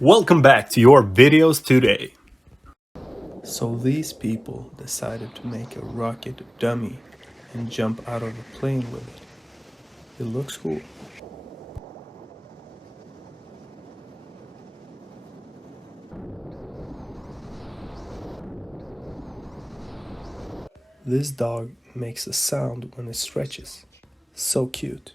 Welcome back to your videos today. So these people decided to make a rocket dummy and jump out of a plane with it. It looks cool. This dog makes a sound when it stretches. So cute.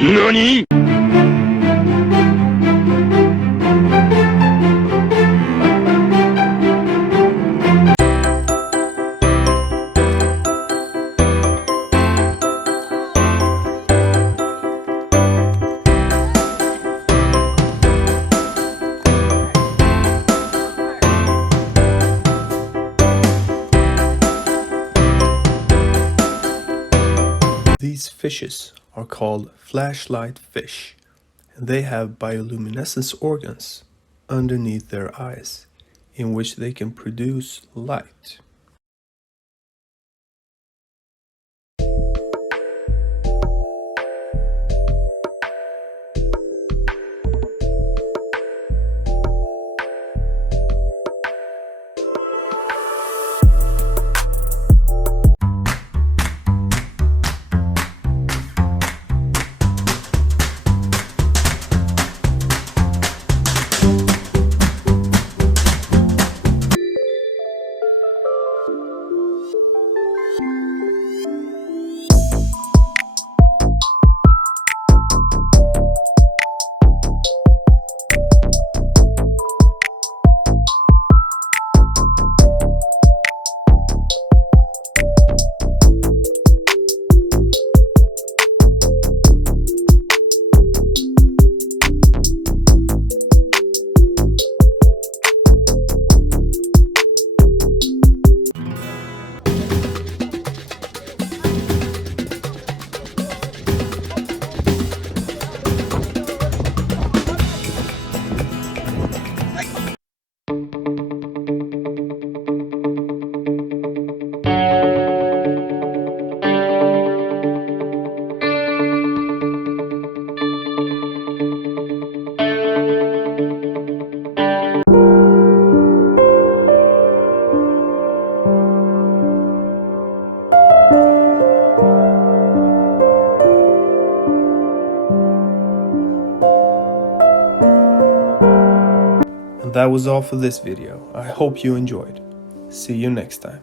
NANI?! These fishes are called flashlight fish, and they have bioluminescence organs underneath their eyes in which they can produce light. And that was all for this video. I hope you enjoyed. See you next time.